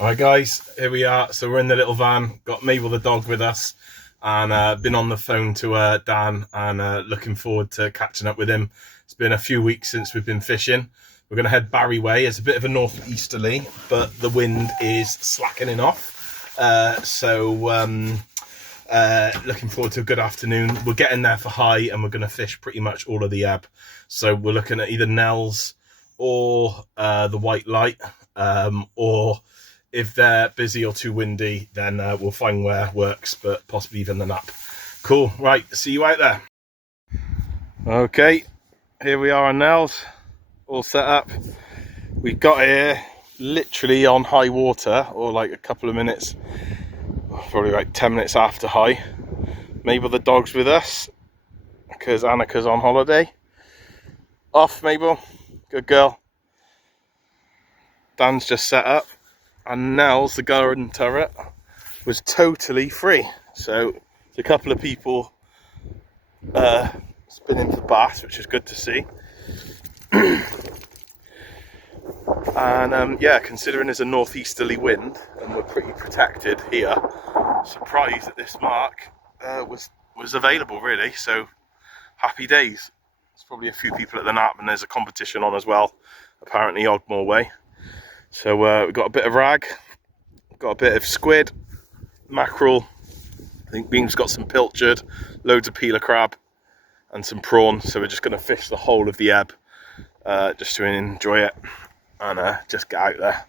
Alright guys, here we are. So we're in the little van, got Mabel the dog with us, and been on the phone to Dan, and looking forward to catching up with him. It's been a few weeks since we've been fishing. We're going to head Barry way. It's a bit of a northeasterly, but the wind is slackening off. Looking forward to a good afternoon. We're getting there for high, and we're going to fish pretty much all of the ebb. So we're looking at either Nells or the white light, or if they're busy or too windy, then we'll find where works, but possibly even the nap. Cool, right, see you out there. Okay, here we are on Nells, all set up. We got here literally on high water, or like a couple of minutes, probably like 10 minutes after high. Mabel the dog's with us, because Annika's on holiday. Off, Mabel, good girl. Dan's just set up. And Nells, the garden turret, was totally free. So there's a couple of people spinning for bass, which is good to see. And yeah, considering there's a northeasterly wind and we're pretty protected here, surprised that this mark was available really. So happy days. There's probably a few people at the nap, and there's a competition on as well, apparently Ogmore way. So we've got a bit of rag, got a bit of squid, mackerel, I think Beam's got some pilchard, loads of peeler crab and some prawn. So we're just going to fish the whole of the ebb, just to enjoy it and just get out there.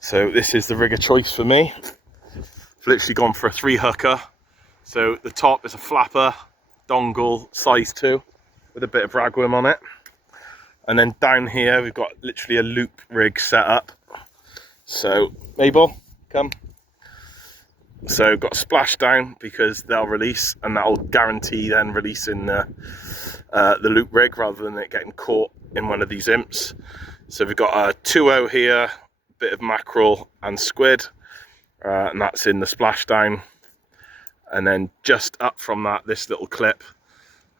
So this is the rig of choice for me. I've literally gone for a 3-hooker. So the top is a flapper, dongle, size 2 with a bit of ragworm on it. And then down here we've got literally a loop rig set up. So Mabel, come. So got splashdown because they'll release, and that'll guarantee then releasing the loop rig rather than it getting caught in one of these imps. So we've got a 2-0 here, a bit of mackerel and squid, and that's in the splashdown. And then just up from that, this little clip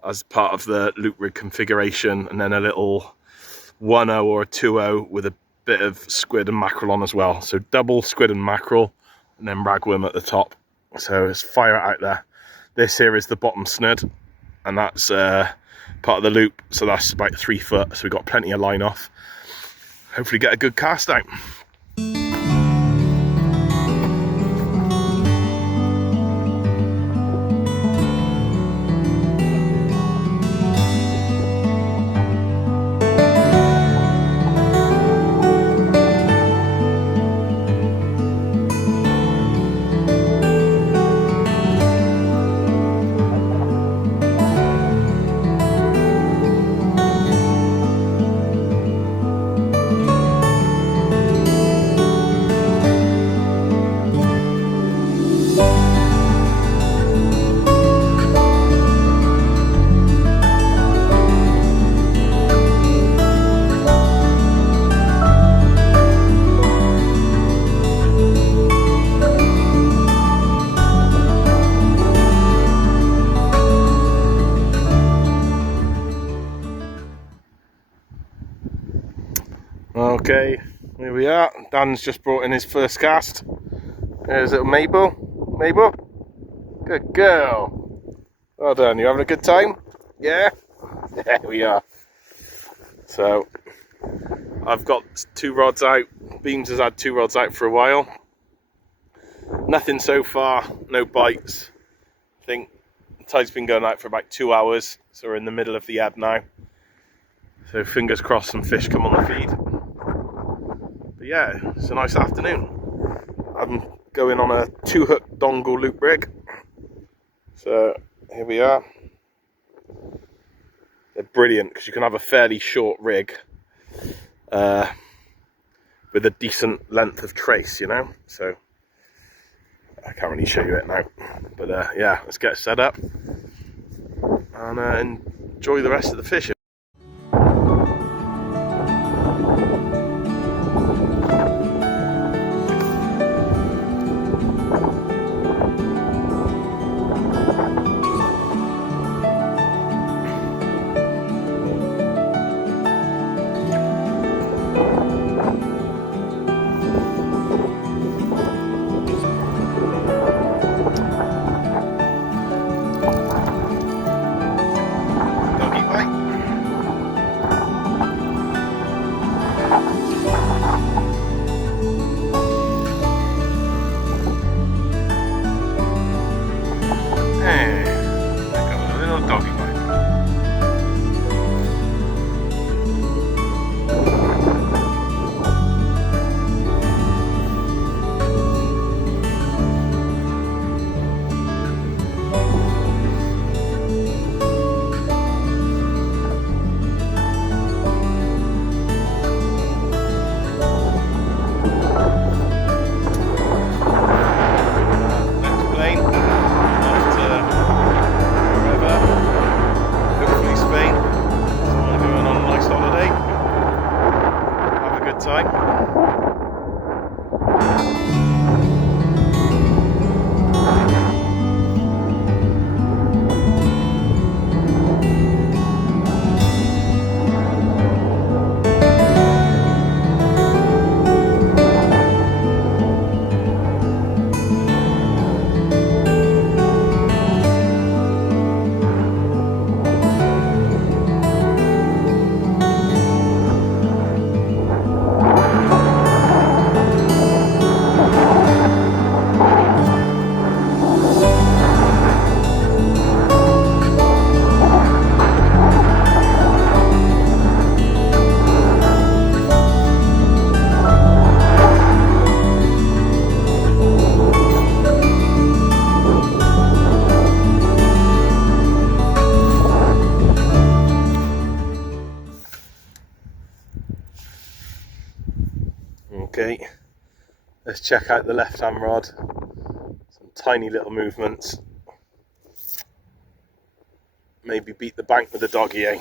as part of the loop rig configuration, and then a little 1-0 or a 2-0 with a bit of squid and mackerel on as well. So double squid and mackerel, and then ragworm at the top. So it's fire out there. This here is the bottom snud, and that's part of the loop. So that's about 3 foot. So we've got plenty of line off. Hopefully get a good cast out. Okay, here we are. Dan's just brought in his first cast. There's little Mabel. Mabel? Good girl. Well done. You having a good time? Yeah? There we are. So, I've got 2 rods out. Beams has had 2 rods out for a while. Nothing so far, no bites. I think the tide's been going out for about 2 hours, so we're in the middle of the ebb now. So fingers crossed some fish come on the feed. But yeah, it's a nice afternoon. I'm going on a 2-hook dongle loop rig. So here we are. They're brilliant because you can have a fairly short rig with a decent length of trace, you know. So I can't really show you it now, but yeah, let's get set up and enjoy the rest of the fishing. Let's check out the left-hand rod. Some tiny little movements. Maybe beat the bank with the doggy, eh?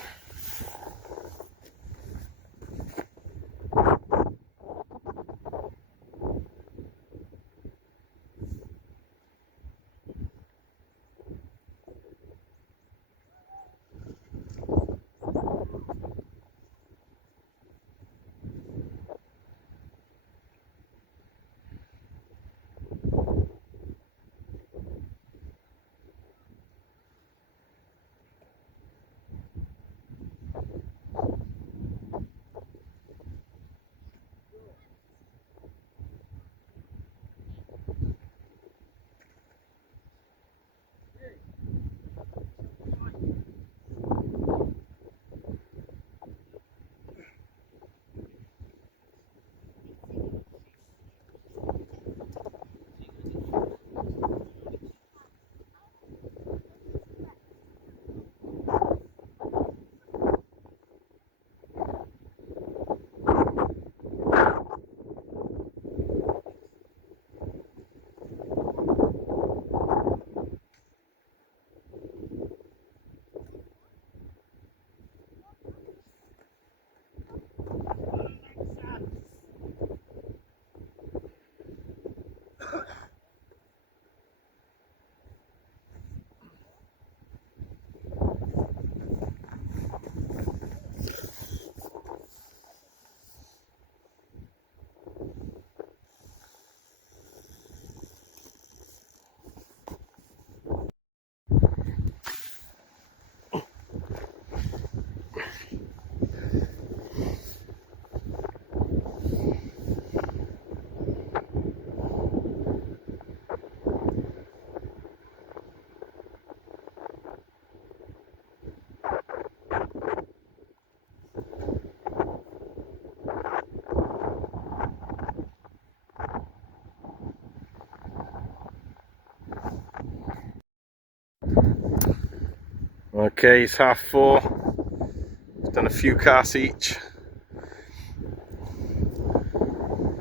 Okay, it's 4:30. Done a few casts each.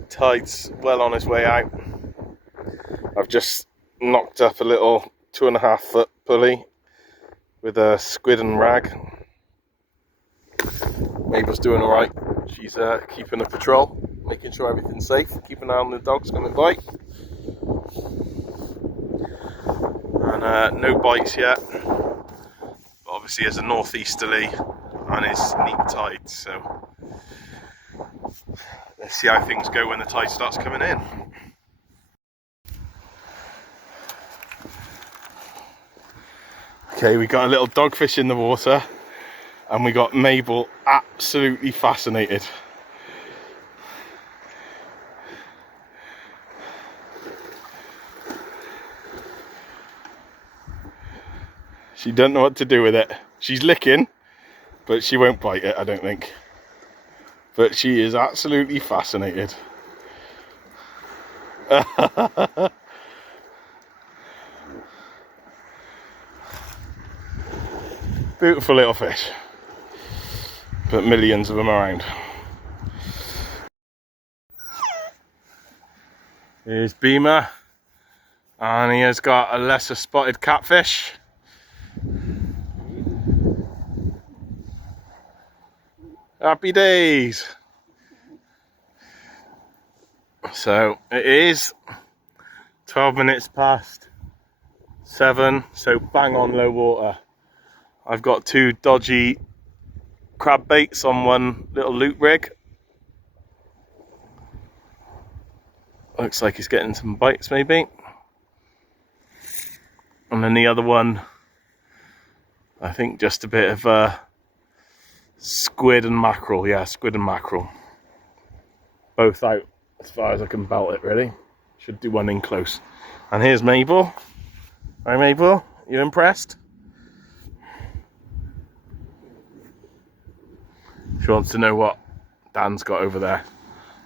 Tide's well on his way out. I've just knocked up a little 2.5 foot pulley with a squid and rag. Mabel's doing alright. She's keeping a patrol, making sure everything's safe, keeping an eye on the dogs coming by. And no bites yet. But obviously there's a northeasterly and it's neap tide, so let's see how things go when the tide starts coming in. Okay, we got a little dogfish in the water and we got Mabel absolutely fascinated. She doesn't know what to do with it. She's licking, but she won't bite it, I don't think. But she is absolutely fascinated. Beautiful little fish. But millions of them around. Here's Beamer. And he has got a lesser spotted catfish. Happy days. So it is 12 minutes past 7, so bang on low water. I've got 2 dodgy crab baits on one little loop rig. Looks like he's getting some bites maybe. And then the other one, I think just a bit of squid and mackerel. Yeah, squid and mackerel. Both out as far as I can belt it, really. Should do one in close. And here's Mabel. Hi Mabel, you impressed? She wants to know what Dan's got over there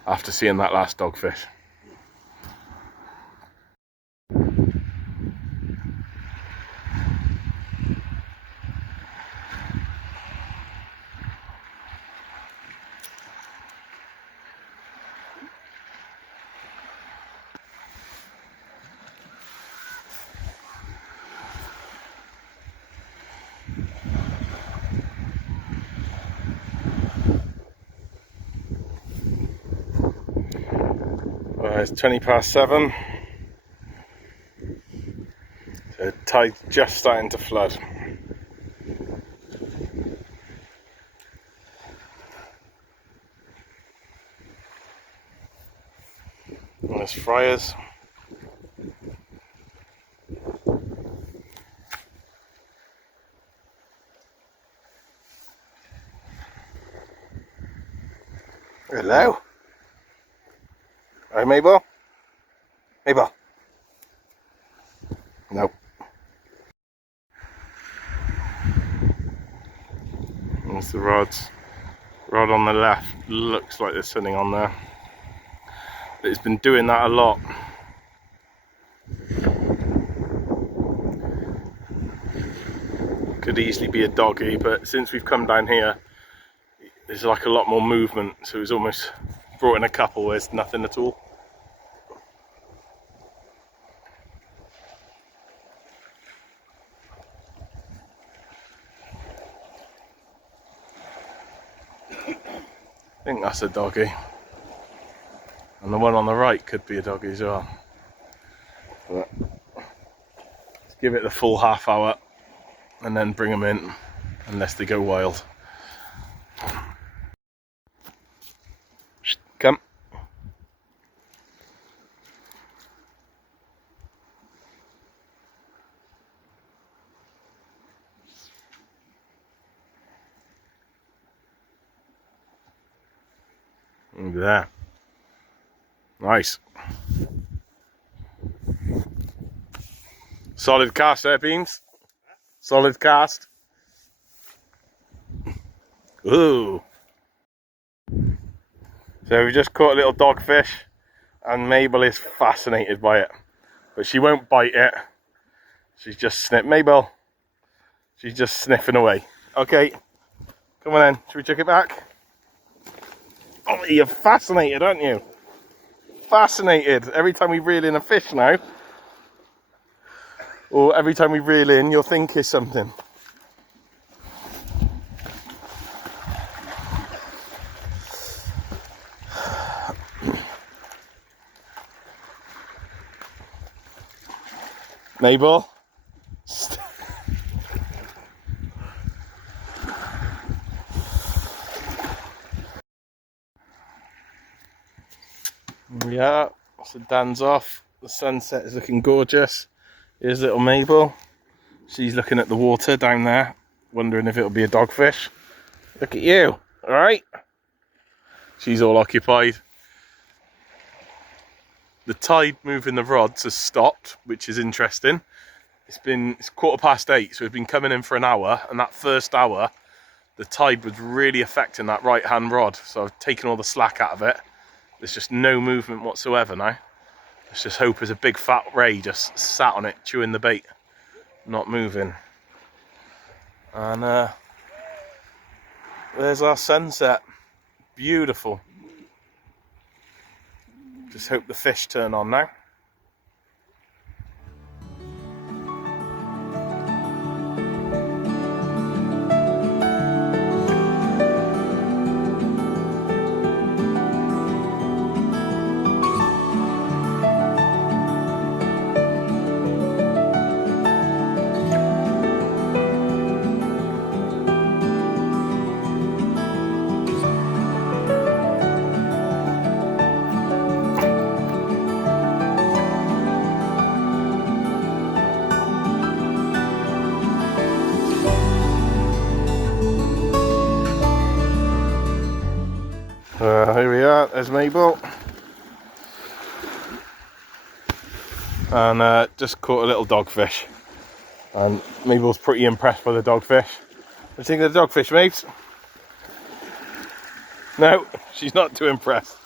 after seeing that last dogfish. It's 7:20. So tide's just starting to flood. And there's fryers. Hello. Hi, Mabel. Mabel. Nope. There's the rods. Rod on the left looks like there's something on there. But it's been doing that a lot. Could easily be a doggy, but since we've come down here, there's like a lot more movement, so it's almost brought in a couple. There's nothing at all. I think that's a doggy, and the one on the right could be a doggy as well. But let's give it the full half hour and then bring them in, unless they go wild. Come. Look at that. Nice. Solid cast there, Beans. Solid cast. Ooh. So we just caught a little dogfish, and Mabel is fascinated by it. But she won't bite it. She's just Mabel. She's just sniffing away. Okay. Come on then. Should we chuck it back? Oh, you're fascinated, aren't you? Fascinated. Every time we reel in a fish now, or every time we reel in, you'll think it's something. Mabel? Yeah, so Dan's off. The sunset is looking gorgeous. Here's little Mabel. She's looking at the water down there, wondering if it'll be a dogfish. Look at you, alright? She's all occupied. The tide moving the rods has stopped, which is interesting. It's 8:15, so we've been coming in for an hour, and that first hour, the tide was really affecting that right-hand rod, so I've taken all the slack out of it. There's just no movement whatsoever now. Let's just hope there's a big fat ray just sat on it, chewing the bait, not moving. And there's our sunset. Beautiful. Just hope the fish turn on now. Here we are, there's Mabel. And just caught a little dogfish. And Mabel's pretty impressed by the dogfish. What do you think of the dogfish, mates? No, she's not too impressed.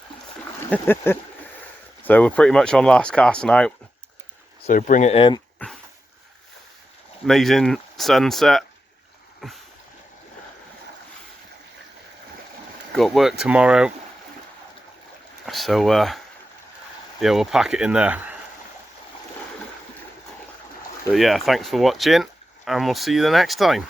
So we're pretty much on last cast now. So bring it in. Amazing sunset. Got work tomorrow. So yeah, we'll pack it in there. But yeah, thanks for watching, and we'll see you the next time.